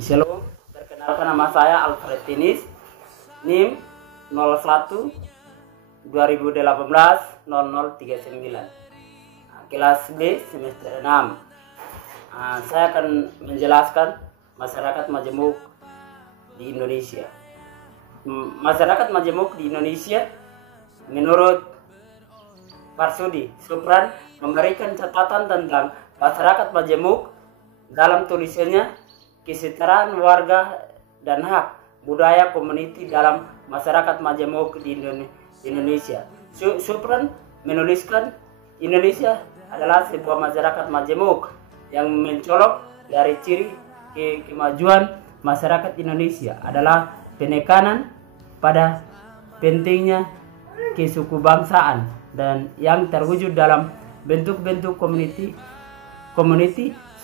Shalom, perkenalkan nama saya Alfred Tinis, NIM 01 2018 0039, kelas B semester 6. Saya akan menjelaskan masyarakat majemuk di Indonesia. Masyarakat majemuk di Indonesia menurut Marsudi Supran memberikan catatan tentang masyarakat majemuk dalam tulisannya Kesetaraan Warga dan Hak Budaya Komuniti dalam Masyarakat Majemuk di Indonesia. Supran menuliskan Indonesia adalah sebuah masyarakat majemuk yang mencolok dari ciri kemajuan masyarakat Indonesia adalah penekanan pada pentingnya kesukubangsaan dan yang terwujud dalam bentuk-bentuk komuniti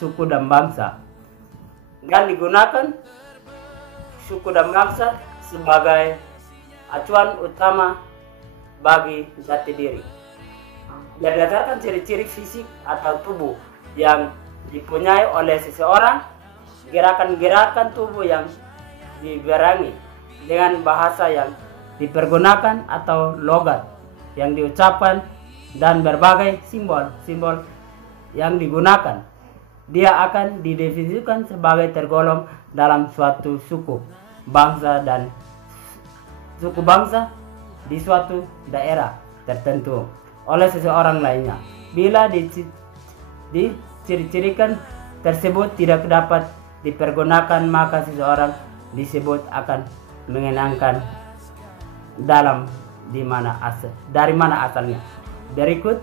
suku dan bangsa, dan digunakan suku dan bangsa sebagai acuan utama bagi jati diri. Berdasarkan ciri-ciri fisik atau tubuh yang dipunyai oleh seseorang, gerakan-gerakan tubuh yang dibarengi dengan bahasa yang dipergunakan atau logat yang diucapkan dan berbagai simbol-simbol yang digunakan, dia akan didefinisikan sebagai tergolong dalam suatu suku bangsa dan suku bangsa di suatu daerah tertentu oleh seseorang lainnya. Bila diciri-cirikan tersebut tidak dapat dipergunakan, maka seseorang disebut akan mengenangkan dari mana asalnya. Berikut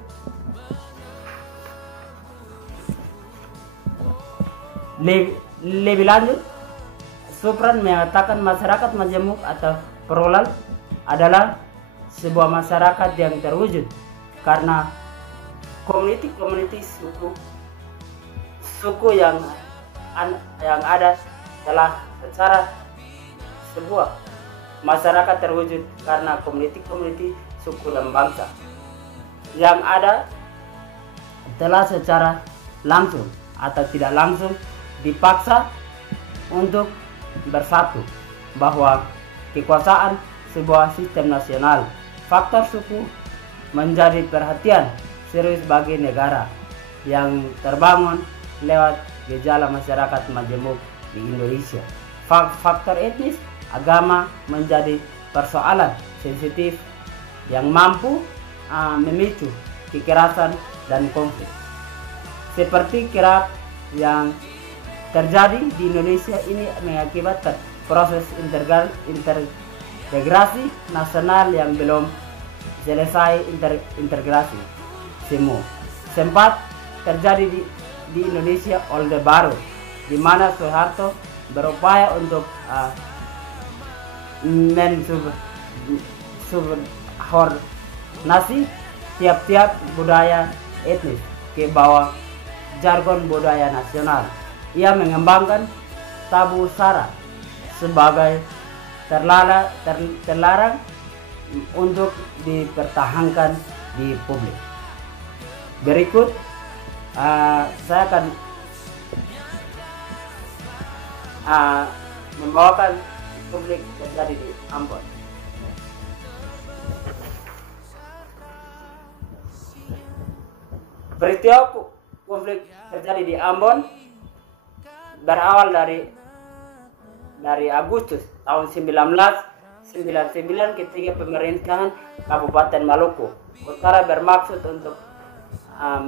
lebih lanjut, Supran mengatakan masyarakat majemuk atau plural adalah sebuah masyarakat yang terwujud karena komuniti suku yang ada telah secara sebuah masyarakat terwujud karena komuniti suku dan bangsa yang ada telah secara langsung atau tidak langsung dipaksa untuk bersatu, bahwa kekuasaan sebuah sistem nasional. Faktor suku menjadi perhatian serius bagi negara yang terbangun lewat gejala masyarakat majemuk di Indonesia. Faktor etnis agama menjadi persoalan sensitif yang mampu memicu kekerasan dan konflik, seperti kerap yang terjadi di Indonesia ini mengakibatkan proses integrasi nasional yang belum selesai. Integrasi semu sempat terjadi di Indonesia Orde Baru, di mana Soeharto berupaya untuk mensubordinasi tiap-tiap budaya etnis ke bawah jargon budaya nasional. Ia mengembangkan tabu sara sebagai terlarang untuk dipertahankan di publik. Berikut saya akan membawakan konflik terjadi di Ambon. Peristiwa konflik terjadi di Ambon berawal dari Agustus tahun 1999 ketika pemerintahan Kabupaten Maluku Utara bermaksud untuk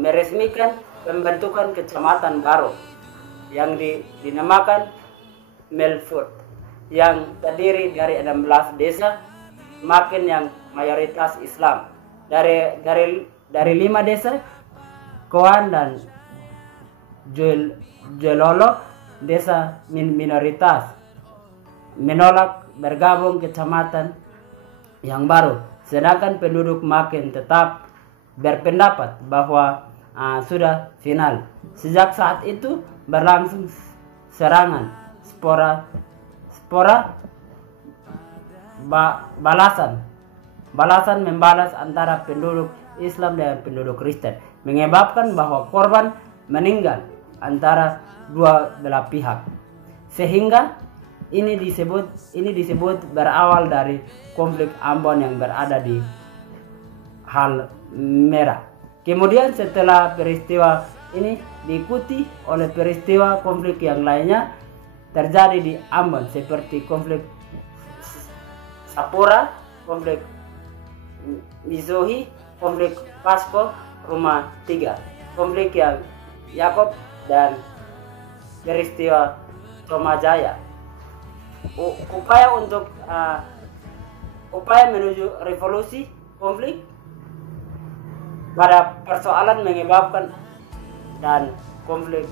meresmikan pembentukan kecamatan baru yang dinamakan Melfort, yang terdiri dari 16 desa makin yang mayoritas Islam. Dari 5 desa, Koan dan Jelolo, desa minoritas, menolak bergabung kecamatan yang baru, sedangkan penduduk makin tetap berpendapat bahwa sudah final. Sejak saat itu berlangsung serangan spora balasan membalas antara penduduk Islam dan penduduk Kristen, menyebabkan bahwa korban meninggal antara dua belah pihak. Sehingga ini disebut berawal dari konflik Ambon yang berada di Halmahera. Kemudian setelah peristiwa ini diikuti oleh peristiwa konflik yang lainnya terjadi di Ambon, seperti konflik Sapura, konflik Mizohi, konflik Pasko Rumah 3, konflik yang Yakob, dan peristiwa Tomajaya. Upaya menuju revolusi konflik pada persoalan menyebabkan dan konflik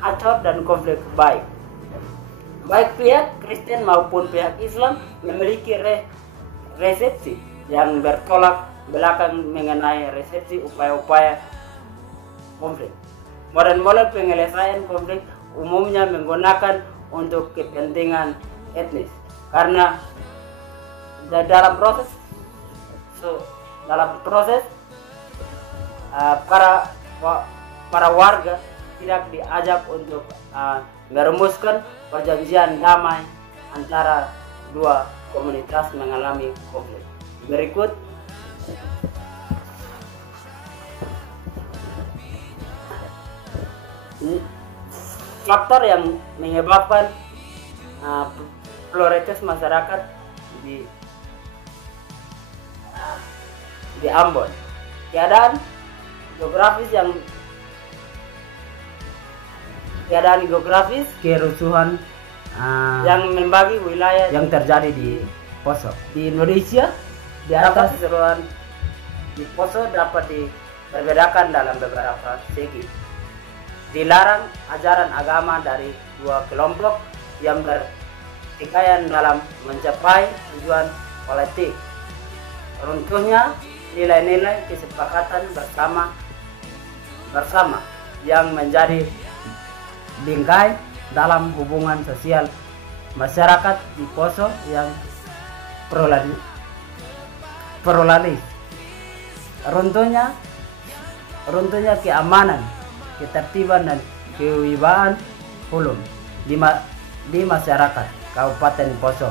acor dan konflik baik pihak Kristen maupun pihak Islam memiliki resepsi yang bertolak belakang mengenai resepsi upaya-upaya konflik. Model-model penyelesaian konflik umumnya menggunakan untuk kepentingan etnis, karena dalam proses para warga tidak diajak untuk merumuskan perjanjian damai antara dua komunitas mengalami konflik. Berikut faktor yang menyebabkan pluralitas masyarakat di Ambon. Keadaan geografis, kerusuhan yang membagi wilayah yang terjadi di Poso. Di Indonesia, di atas keseluruhan di Poso dapat diperbedakan dalam beberapa segi. Dilarang ajaran agama dari dua kelompok yang bertikaian dalam mencapai tujuan politik. Runtuhnya nilai-nilai kesepakatan bersama yang menjadi bingkai dalam hubungan sosial masyarakat di Poso yang pluralis. Runtuhnya keamanan, ketertiban dan kewibawaan ulum di masyarakat Kabupaten Poso.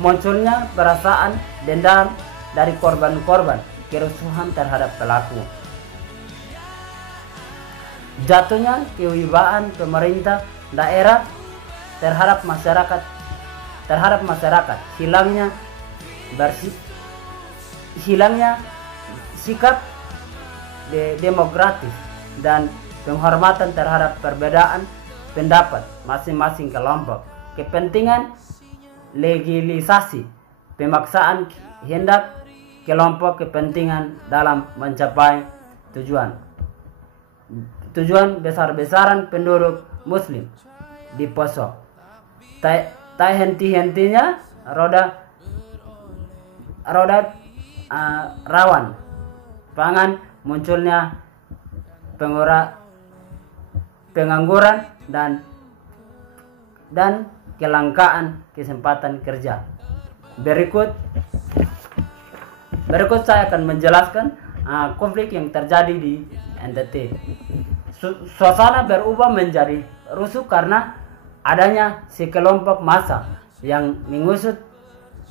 Munculnya perasaan dendam dari korban-korban kerusuhan terhadap pelaku. Jatuhnya kewibawaan pemerintah daerah terhadap masyarakat, hilangnya sikap demokratis dan penghormatan terhadap perbedaan pendapat masing-masing kelompok. Kepentingan legilisasi, pemaksaan hendak kelompok kepentingan dalam mencapai tujuan besar-besaran penduduk Muslim di Poso. Tak henti-hentinya roda rawan pangan, munculnya pengangguran dan kelangkaan kesempatan kerja. Berikut saya akan menjelaskan konflik yang terjadi di NTT. Suasana berubah menjadi rusuh karena adanya sekelompok massa yang mengusut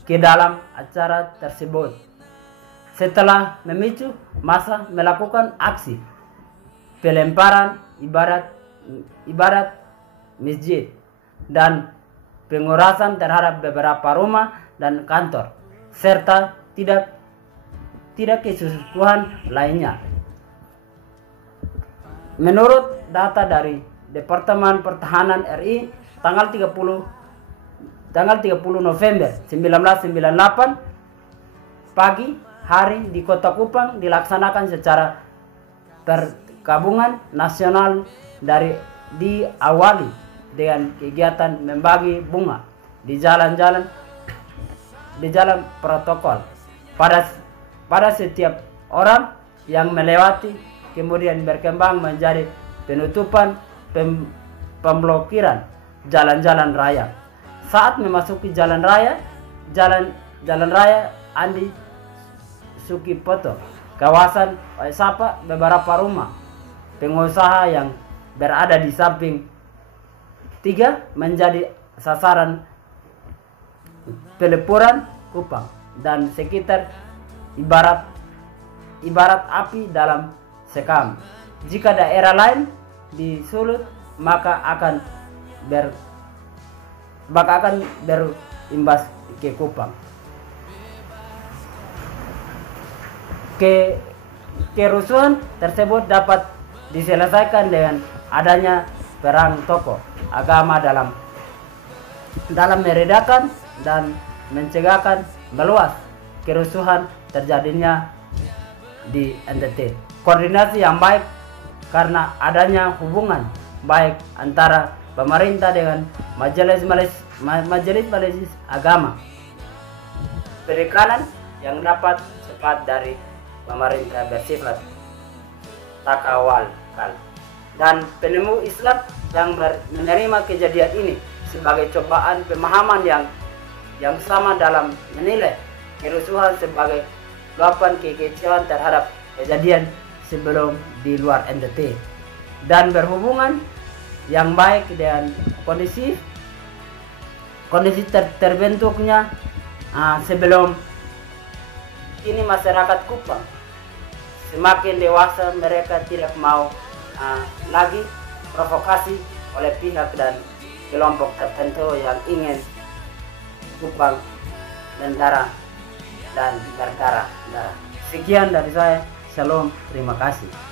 ke dalam acara tersebut. Setelah memicu massa melakukan aksi pelemparan ibadat masjid dan pengurasan terhadap beberapa rumah dan kantor serta tidak kesusuhan lainnya. Menurut data dari Departemen Pertahanan RI tanggal 30 November 1998 pagi hari di Kota Kupang dilaksanakan secara pergabungan nasional diawali dengan kegiatan membagi bunga di jalan protokol pada setiap orang yang melewati, kemudian berkembang menjadi penutupan pemblokiran jalan-jalan raya. Saat memasuki jalan raya Andi Sukipoto, kawasan beberapa rumah pengusaha yang berada di samping tiga menjadi sasaran peleburan Kupang dan sekitar ibarat api dalam sekam. Jika daerah lain disulut maka akan berimbas ke Kupang. Kerusuhan tersebut dapat diselesaikan dengan adanya perang tokoh agama dalam meredakan dan mencegahkan meluas kerusuhan terjadinya di NTT. Koordinasi yang baik karena adanya hubungan baik antara pemerintah dengan majelis agama. Penekanan yang dapat cepat dari pemerintah bersifat takawal dan penemu Islam yang menerima kejadian ini sebagai cobaan pemahaman yang sama dalam menilai kerusuhan sebagai luapan kekecewaan terhadap kejadian sebelum di luar NTT dan berhubungan yang baik dengan kondisi terbentuknya sebelum ini masyarakat Kupang semakin dewasa, mereka tidak mau lagi provokasi oleh pihak dan kelompok tertentu yang ingin Kupang dan berdarah. Sekian dari saya, shalom, terima kasih.